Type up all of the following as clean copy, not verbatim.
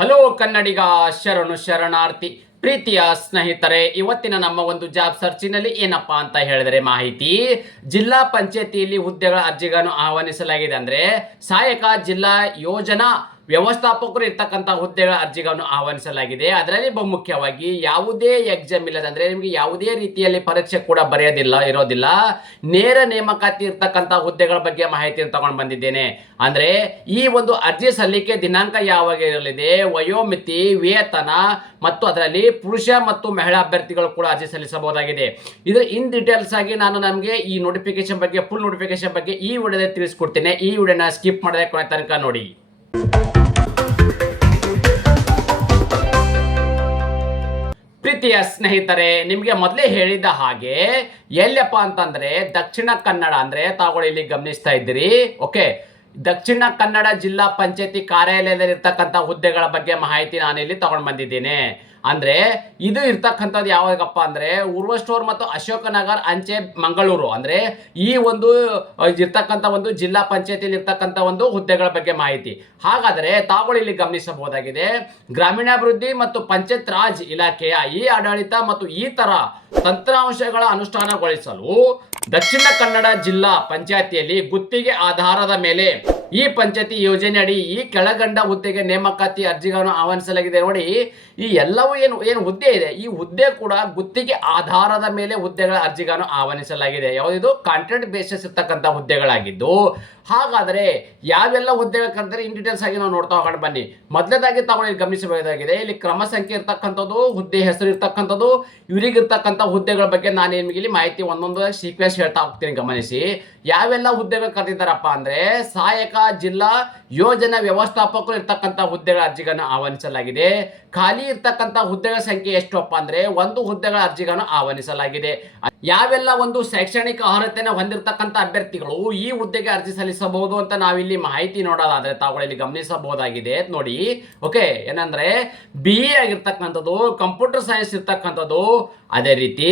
Hello ಕನ್ನಡಿಗ, ಶರಣು ಶರಣಾರ್ಥಿ. ಪ್ರೀತಿಯ ಸ್ನೇಹಿತರೆ, ಇವತ್ತಿನ ನಮ್ಮ ಒಂದು ಜಾಬ್ ಸರ್ಚಿನಲ್ಲಿ ಏನಪ್ಪಾ ಅಂತ ಹೇಳಿದರೆ ಮಾಹಿತಿ, ಜಿಲ್ಲಾ ಪಂಚಾಯತಿಯಲ್ಲಿ ಹುದ್ದೆಗಳ ಅರ್ಜಿಗಳನ್ನು ಆಹ್ವಾನಿಸಲಾಗಿದೆ. ಅಂದ್ರೆ ಸಹಾಯಕ ಜಿಲ್ಲಾ ಯೋಜನಾ ವ್ಯವಸ್ಥಾಪಕರು ಇರ್ತಕ್ಕಂಥ ಹುದ್ದೆಗಳ ಅರ್ಜಿಗಳನ್ನು ಆಹ್ವಾನಿಸಲಾಗಿದೆ. ಅದರಲ್ಲಿ ಬಹುಮುಖ್ಯವಾಗಿ ಯಾವುದೇ ಎಕ್ಸಾಮ್ ಇಲ್ಲದ, ಅಂದ್ರೆ ನಿಮಗೆ ಯಾವುದೇ ರೀತಿಯಲ್ಲಿ ಪರೀಕ್ಷೆ ಕೂಡ ಇರೋದಿಲ್ಲ, ನೇರ ನೇಮಕಾತಿ ಇರ್ತಕ್ಕಂಥ ಹುದ್ದೆಗಳ ಬಗ್ಗೆ ಮಾಹಿತಿಯನ್ನು ತಗೊಂಡು ಬಂದಿದ್ದೇನೆ. ಅಂದ್ರೆ ಈ ಒಂದು ಅರ್ಜಿ ಸಲ್ಲಿಕೆ ದಿನಾಂಕ ಯಾವಾಗ ಇರಲಿದೆ, ವಯೋಮಿತಿ, ವೇತನ ಮತ್ತು ಅದರಲ್ಲಿ ಪುರುಷ ಮತ್ತು ಮಹಿಳಾ ಅಭ್ಯರ್ಥಿಗಳು ಕೂಡ ಅರ್ಜಿ ಸಲ್ಲಿಸಬಹುದಾಗಿದೆ. ಇದರ ಇನ್ ಡೀಟೇಲ್ಸ್ ಆಗಿ ನಾನು ನಮಗೆ ಈ ನೋಟಿಫಿಕೇಶನ್ ಬಗ್ಗೆ, ಫುಲ್ ನೋಟಿಫಿಕೇಶನ್ ಬಗ್ಗೆ ಈ ವಿಡಿಯೋದಲ್ಲಿ ತಿಳಿಸ್ಕೊಡ್ತೇನೆ. ಈ ವಿಡಿಯೋನ ಸ್ಕಿಪ್ ಮಾಡದೆ ಕೊನೆ ತನಕ ನೋಡಿ. ಪ್ರೀತಿಯ ಸ್ನೇಹಿತರೆ, ನಿಮಗೆ ಮೊದಲೇ ಹೇಳಿದ ಹಾಗೆ ಎಲ್ಲಪ್ಪ ಅಂತಂದ್ರೆ ದಕ್ಷಿಣ ಕನ್ನಡ, ಅಂದ್ರೆ ತಾವುಗಳು ಇಲ್ಲಿ ಗಮನಿಸ್ತಾ ಇದ್ದೀರಿ. ಓಕೆ, ದಕ್ಷಿಣ ಕನ್ನಡ ಜಿಲ್ಲಾ ಪಂಚಾಯತಿ ಕಾರ್ಯಾಲಯದಲ್ಲಿ ಇರ್ತಕ್ಕಂಥ ಹುದ್ದೆಗಳ ಬಗ್ಗೆ ಮಾಹಿತಿ ನಾನು ಇಲ್ಲಿ ತಗೊಂಡು ಬಂದಿದ್ದೇನೆ. ಅಂದ್ರೆ ಇದು ಇರ್ತಕ್ಕಂಥದ್ದು ಯಾವಾಗಪ್ಪ ಅಂದ್ರೆ ಉರ್ವ ಸ್ಟೋರ್ ಮತ್ತು ಅಶೋಕನಗರ್ ಅಂಚೆ ಮಂಗಳೂರು, ಅಂದ್ರೆ ಈ ಒಂದು ಇರ್ತಕ್ಕಂಥ ಒಂದು ಜಿಲ್ಲಾ ಪಂಚಾಯತಿಯಲ್ಲಿ ಇರ್ತಕ್ಕಂಥ ಒಂದು ಹುದ್ದೆಗಳ ಬಗ್ಗೆ ಮಾಹಿತಿ. ಹಾಗಾದರೆ ತಾವುಗಳು ಇಲ್ಲಿ ಗಮನಿಸಬಹುದಾಗಿದೆ, ಗ್ರಾಮೀಣಾಭಿವೃದ್ಧಿ ಮತ್ತು ಪಂಚಾಯತ್ ರಾಜ್ ಇಲಾಖೆಯ ಈ ಆಡಳಿತ ಮತ್ತು ಈ ತರ ತಂತ್ರಾಂಶಗಳ ಅನುಷ್ಠಾನಗೊಳಿಸಲು ದಕ್ಷಿಣ ಕನ್ನಡ ಜಿಲ್ಲಾ ಪಂಚಾಯತಿಯಲ್ಲಿ ಗುತ್ತಿಗೆ ಆಧಾರದ ಮೇಲೆ ಈ ಪಂಚಾಯತಿ ಯೋಜನೆ ಅಡಿ ಈ ಕೆಳಗಂಡ ಹುದ್ದೆಗೆ ನೇಮಕಾತಿ ಅರ್ಜಿಗಳನ್ನು ಆಹ್ವಾನಿಸಲಾಗಿದೆ. ನೋಡಿ, ಈ ಎಲ್ಲವೂ ಏನು ಹುದ್ದೆ ಇದೆ, ಈ ಹುದ್ದೆ ಕೂಡ ಗುತ್ತಿಗೆ ಆಧಾರದ ಮೇಲೆ ಹುದ್ದೆಗಳ ಅರ್ಜಿಗಳನ್ನು ಆಹ್ವಾನಿಸಲಾಗಿದೆ. ಯಾವುದಿದು ಕಾಂಟ್ರಾಕ್ಟ್ ಬೇಸಿಸ್ ಇರ್ತಕ್ಕಂಥ ಹುದ್ದೆಗಳಾಗಿದ್ದು, ಹಾಗಾದರೆ ಯಾವೆಲ್ಲ ಹುದ್ದೆಗಳು ಕರೆದರೆ ಇನ್ ಡೀಟೇಲ್ಸ್ ಆಗಿ ನಾವು ನೋಡ್ತಾ ಹೋಗೋಣ ಬನ್ನಿ. ಮೊದಲನೇದಾಗಿ ತಾವು ಗಮನಿಸಬಹುದಾಗಿದೆ, ಇಲ್ಲಿ ಕ್ರಮ ಸಂಖ್ಯೆ ಇರ್ತಕ್ಕಂಥದ್ದು, ಹುದ್ದೆ ಹೆಸರು ಇರ್ತಕ್ಕಂಥದ್ದು, ಇವರಿಗಿರ್ತಕ್ಕಂಥ ಹುದ್ದೆಗಳ ಬಗ್ಗೆ ನಾನು ನಿಮಗೆ ಇಲ್ಲಿ ಮಾಹಿತಿ ಒಂದೊಂದು ಸೀಕ್ವೆನ್ಸ್ ಹೇಳ್ತಾ ಹೋಗ್ತೀನಿ, ಗಮನಿಸಿ. ಯಾವೆಲ್ಲ ಹುದ್ದೆಗಳು ಕರೆದಿದ್ದಾರಪ್ಪ ಅಂದ್ರೆ ಸಹಾಯಕ ಜಿಲ್ಲಾ ಯೋಜನಾ ವ್ಯವಸ್ಥಾಪಕರು ಇರ್ತಕ್ಕಂಥ ಹುದ್ದೆಗಳ ಅರ್ಜಿಗಳನ್ನು ಆಹ್ವಾನಿಸಲಾಗಿದೆ. ಖಾಲಿ ಇರ್ತಕ್ಕಂಥ ಹುದ್ದೆಗಳ ಸಂಖ್ಯೆ ಎಷ್ಟಪ್ಪ ಅಂದ್ರೆ 1 ಹುದ್ದೆಗಳ ಅರ್ಜಿಗಳನ್ನು ಆಹ್ವಾನಿಸಲಾಗಿದೆ. ಯಾವೆಲ್ಲ ಒಂದು ಶೈಕ್ಷಣಿಕ ಅರ್ಹತೆಯನ್ನು ಹೊಂದಿರತಕ್ಕಂಥ ಅಭ್ಯರ್ಥಿಗಳು ಈ ಹುದ್ದೆಗೆ ಅರ್ಜಿ ಸಲ್ಲಿಸಬಹುದು ಅಂತ ನಾವಿಲ್ಲಿ ಮಾಹಿತಿ ನೋಡೋದಾದ್ರೆ ತಾವುಗಳಲ್ಲಿ ಗಮನಿಸಬಹುದಾಗಿದೆ. ನೋಡಿ, ಓಕೆ, ಏನಂದ್ರೆ BE ಆಗಿರ್ತಕ್ಕಂಥದ್ದು, ಕಂಪ್ಯೂಟರ್ ಸೈನ್ಸ್ ಇರ್ತಕ್ಕಂಥದ್ದು, ಅದೇ ರೀತಿ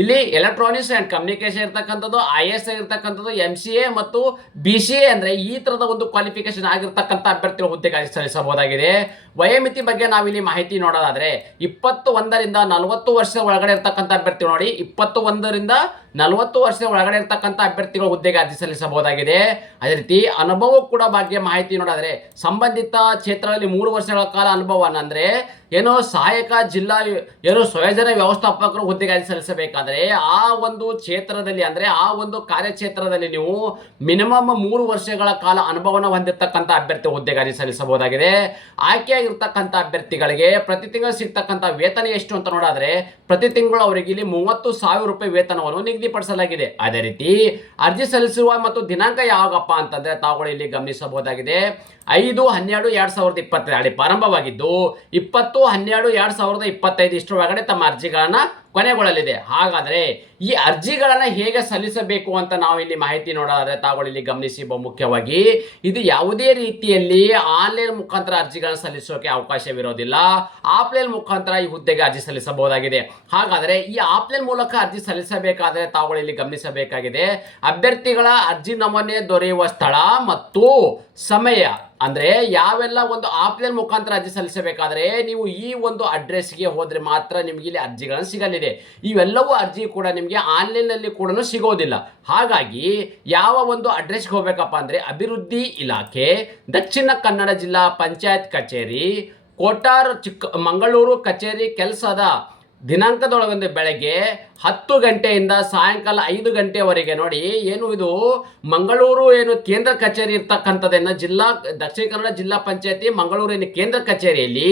ಇಲ್ಲಿ ಎಲೆಕ್ಟ್ರಾನಿಕ್ಸ್ ಅಂಡ್ ಕಮ್ಯುನಿಕೇಶನ್ ಇರ್ತಕ್ಕಂಥದ್ದು, IS ಆಗಿರ್ತಕ್ಕಂಥದ್ದು, MCA ಮತ್ತು BCA ಅಂದ್ರೆ ಈ ತರದ ಒಂದು ಕ್ವಾಲಿಫಿಕೇಶನ್ ಆಗಿರ್ತಕ್ಕಂಥ ಅಭ್ಯರ್ಥಿಗಳು ಹುದ್ದೆಗೆ ಅರ್ಜಿ ಸಲ್ಲಿಸಬಹುದಾಗಿದೆ. ವಯೋಮಿತಿ ಬಗ್ಗೆ ನಾವಿಲ್ಲಿ ಮಾಹಿತಿ ನೋಡೋದಾದ್ರೆ 21ರಿಂದ 40 ವರ್ಷ ಒಳಗಡೆ ಇರ್ತಕ್ಕಂಥ ಅಭ್ಯರ್ಥಿಗಳು, ನೋಡಿ 21ರಿಂದ 40 ವರ್ಷ ಒಳಗಡೆ ಇರ್ತಕ್ಕಂಥ ಅಭ್ಯರ್ಥಿಗಳು ಹುದ್ದೆಗೆ ಅರ್ಜಿ ಸಲ್ಲಿಸಬಹುದಾಗಿದೆ. ಅದೇ ರೀತಿ ಅನುಭವ ಕೂಡ ಬಗ್ಗೆ ಮಾಹಿತಿ ನೋಡಿದ್ರೆ ಸಂಬಂಧಿತ ಕ್ಷೇತ್ರದಲ್ಲಿ 3 ವರ್ಷಗಳ ಕಾಲ ಅನುಭವ, ಅಂದ್ರೆ ಏನೋ ಸಹಾಯಕ ಜಿಲ್ಲಾ ಸ್ವಯೋಜನ ವ್ಯವಸ್ಥಾಪಕರು ಹುದ್ದೆಗೆ ಅರ್ಜಿ ಸಲ್ಲಿಸಬೇಕಾದ್ರೆ ಆ ಒಂದು ಕ್ಷೇತ್ರದಲ್ಲಿ, ಅಂದ್ರೆ ಆ ಒಂದು ಕಾರ್ಯಕ್ಷೇತ್ರದಲ್ಲಿ ನೀವು ಮಿನಿಮಮ್ 3 ವರ್ಷಗಳ ಕಾಲ ಅನುಭವನ ಹೊಂದಿರತಕ್ಕಂಥ ಅಭ್ಯರ್ಥಿ ಹುದ್ದೆಗೆ ಅರ್ಜಿ ಸಲ್ಲಿಸಬಹುದಾಗಿದೆ. ಆಯ್ಕೆಯಾಗಿರ್ತಕ್ಕಂಥ ಅಭ್ಯರ್ಥಿಗಳಿಗೆ ಪ್ರತಿ ತಿಂಗಳು ಸಿಗ್ತಕ್ಕಂಥ ವೇತನ ಎಷ್ಟು ಅಂತ ನೋಡಿದ್ರೆ ಪ್ರತಿ ತಿಂಗಳು ಅವರಿಗೆ ಇಲ್ಲಿ 30,000 ರೂಪಾಯಿ ವೇತನವನ್ನು ನಿಗದಿಪಡಿಸಲಾಗಿದೆ. ಅದೇ ರೀತಿ ಅರ್ಜಿ ಸಲ್ಲಿಸುವ ಮತ್ತು ದಿನಾಂಕ ಯಾವಾಗಪ್ಪ ಅಂತಂದ್ರೆ ತಾವುಗಳು ಇಲ್ಲಿ ಗಮನಿಸಬಹುದಾಗಿದೆ, 5/12/2022 ಪ್ರಾರಂಭವಾಗಿದ್ದು 20/12/2025 ಇಷ್ಟರೊಳಗಡೆ ತಮ್ಮ ಅರ್ಜಿಗಳನ್ನ ಕೊನೆಗೊಳ್ಳಲಿದೆ. ಹಾಗಾದರೆ ಈ ಅರ್ಜಿಗಳನ್ನ ಹೇಗೆ ಸಲ್ಲಿಸಬೇಕು ಅಂತ ನಾವು ಇಲ್ಲಿ ಮಾಹಿತಿ ನೋಡೋದಾದ್ರೆ ತಾವುಗಳು ಇಲ್ಲಿ ಗಮನಿಸಿ, ಬಹುಮುಖ್ಯವಾಗಿ ಇದು ಯಾವುದೇ ರೀತಿಯಲ್ಲಿ ಆನ್ಲೈನ್ ಮುಖಾಂತರ ಅರ್ಜಿಗಳನ್ನ ಸಲ್ಲಿಸೋಕೆ ಅವಕಾಶವಿರೋದಿಲ್ಲ. ಆಫ್ಲೈನ್ ಮುಖಾಂತರ ಈ ಹುದ್ದೆಗೆ ಅರ್ಜಿ ಸಲ್ಲಿಸಬಹುದಾಗಿದೆ. ಹಾಗಾದರೆ ಈ ಆಫ್ಲೈನ್ ಮೂಲಕ ಅರ್ಜಿ ಸಲ್ಲಿಸಬೇಕಾದ್ರೆ ತಾವುಗಳು ಇಲ್ಲಿ ಗಮನಿಸಬೇಕಾಗಿದೆ, ಅಭ್ಯರ್ಥಿಗಳ ಅರ್ಜಿ ನಮೂನೆ ದೊರೆಯುವ ಸ್ಥಳ ಮತ್ತು ಸಮಯ. ಅಂದ್ರೆ ಯಾವೆಲ್ಲ ಒಂದು ಆಫ್ಲೈನ್ ಮುಖಾಂತರ ಅರ್ಜಿ ಸಲ್ಲಿಸಬೇಕಾದ್ರೆ ನೀವು ಈ ಒಂದು ಅಡ್ರೆಸ್ಗೆ ಹೋದ್ರೆ ಮಾತ್ರ ನಿಮಗೆ ಇಲ್ಲಿ ಅರ್ಜಿಗಳನ್ನು ಸಿಗಲಿದೆ. ಇವೆಲ್ಲವೂ ಅರ್ಜಿ ಕೂಡ ನಿಮಗೆ ಆನ್ಲೈನ್ ನಲ್ಲಿ ಕೂಡ ಸಿಗೋದಿಲ್ಲ. ಹಾಗಾಗಿ ಯಾವ ಒಂದು ಅಡ್ರೆಸ್ಗೆ ಹೋಗ್ಬೇಕಪ್ಪ ಅಂದ್ರೆ ಅಭಿವೃದ್ಧಿ ಇಲಾಖೆ, ದಕ್ಷಿಣ ಕನ್ನಡ ಜಿಲ್ಲಾ ಪಂಚಾಯತ್ ಕಚೇರಿ, ಕೋಟಾರ್ ಮಂಗಳೂರು ಕಚೇರಿ ಕೆಲಸದ ದಿನಾಂಕದೊಳಗೊಂದು ಬೆಳಗ್ಗೆ 10 ಗಂಟೆಯಿಂದ ಸಾಯಂಕಾಲ 5 ಗಂಟೆವರೆಗೆ. ನೋಡಿ, ಏನು ಇದು ಮಂಗಳೂರು ಏನು ಕೇಂದ್ರ ಕಚೇರಿ ಇರ್ತಕ್ಕಂಥದ್ದನ್ನು ದಕ್ಷಿಣ ಕನ್ನಡ ಜಿಲ್ಲಾ ಪಂಚಾಯತಿ ಮಂಗಳೂರಿನ ಕೇಂದ್ರ ಕಚೇರಿಯಲ್ಲಿ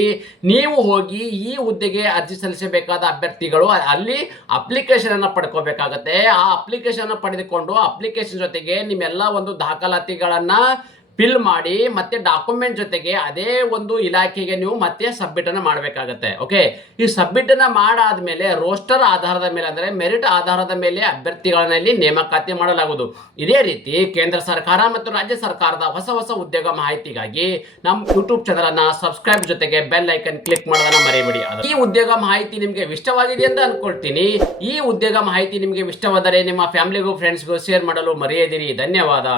ನೀವು ಹೋಗಿ ಈ ಹುದ್ದೆಗೆ ಅರ್ಜಿ ಸಲ್ಲಿಸಬೇಕಾದ ಅಭ್ಯರ್ಥಿಗಳು ಅಲ್ಲಿ ಅಪ್ಲಿಕೇಶನ್ ಅನ್ನು ಪಡ್ಕೋಬೇಕಾಗತ್ತೆ. ಆ ಅಪ್ಲಿಕೇಶನ್ ಪಡೆದುಕೊಂಡು ಅಪ್ಲಿಕೇಶನ್ ಜೊತೆಗೆ ನಿಮ್ಮೆಲ್ಲ ಒಂದು ದಾಖಲಾತಿಗಳನ್ನ ಫಿಲ್ ಮಾಡಿ ಮತ್ತೆ ಡಾಕ್ಯುಮೆಂಟ್ ಜೊತೆಗೆ ಅದೇ ಒಂದು ಇಲಾಖೆಗೆ ನೀವು ಮತ್ತೆ ಸಬ್ಮಿಟ್ ಅನ್ನು ಮಾಡಬೇಕಾಗತ್ತೆ. ಓಕೆ, ಈ ಸಬ್ಮಿಟ್ ಅನ್ನ ಮಾಡಾದ್ಮೇಲೆ ರೋಸ್ಟರ್ ಆಧಾರದ ಮೇಲೆ, ಅಂದ್ರೆ ಮೆರಿಟ್ ಆಧಾರದ ಮೇಲೆ ಅಭ್ಯರ್ಥಿಗಳನ್ನ ಇಲ್ಲಿ ನೇಮಕಾತಿ ಮಾಡಲಾಗುವುದು. ಇದೇ ರೀತಿ ಕೇಂದ್ರ ಸರ್ಕಾರ ಮತ್ತು ರಾಜ್ಯ ಸರ್ಕಾರದ ಹೊಸ ಉದ್ಯೋಗ ಮಾಹಿತಿಗಾಗಿ ನಮ್ಮ ಯೂಟ್ಯೂಬ್ ಚಾನಲ್ ಅನ್ನ ಸಬ್ಸ್ಕ್ರೈಬ್ ಜೊತೆಗೆ ಬೆಲ್ ಐಕನ್ ಕ್ಲಿಕ್ ಮಾಡೋದನ್ನ ಮರೆಯಬೇಡಿ. ಈ ಉದ್ಯೋಗ ಮಾಹಿತಿ ನಿಮಗೆ ಇಷ್ಟವಾಗಿದೆ ಅಂತ ಅನ್ಕೊಳ್ತೀನಿ. ಈ ಉದ್ಯೋಗ ಮಾಹಿತಿ ನಿಮಗೆ ಇಷ್ಟವಾದರೆ ನಿಮ್ಮ ಫ್ಯಾಮಿಲಿಗೂ ಫ್ರೆಂಡ್ಸ್ಗೂ ಶೇರ್ ಮಾಡಲು ಮರೆಯದಿರಿ. ಧನ್ಯವಾದ.